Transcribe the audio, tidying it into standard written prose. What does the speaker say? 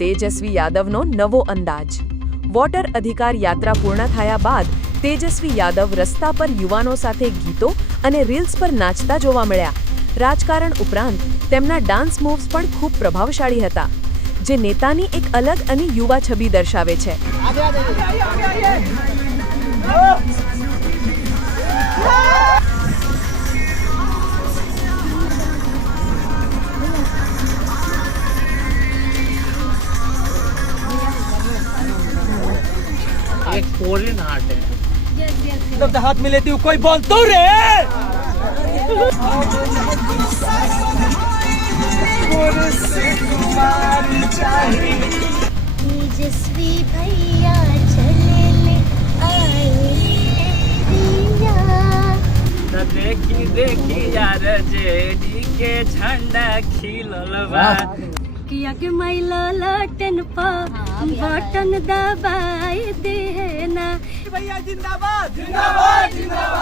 તેજસ્વી યાદવનો નવો અંદાજ। વોટર અધિકાર યાત્રા પૂર્ણ થયા બાદ તેજસ્વી યાદવ રસ્તા પર યુવાનો સાથે ગીતો અને રીલ્સ પર નાચતા જોવા મળ્યા। રાજકારણ ઉપરાંત તેમના ડાન્સ મૂવ્સ પણ ખૂબ પ્રભાવશાળી હતા, જે નેતાની એક અલગ અને યુવા છબી દર્શાવે છે। एक फॉरेन आर्ट है। तब तो हाथ में लेती हूँ कोई बोल तो रे। तेजस्वी भैया चले ले आए दिया। देखी देखी यार जेडी के झंडा खिललवा किया के मैलो लटन पर बटन दबाई देना। भैया जिंदाबाद जिंदाबाद जिंदाबाद।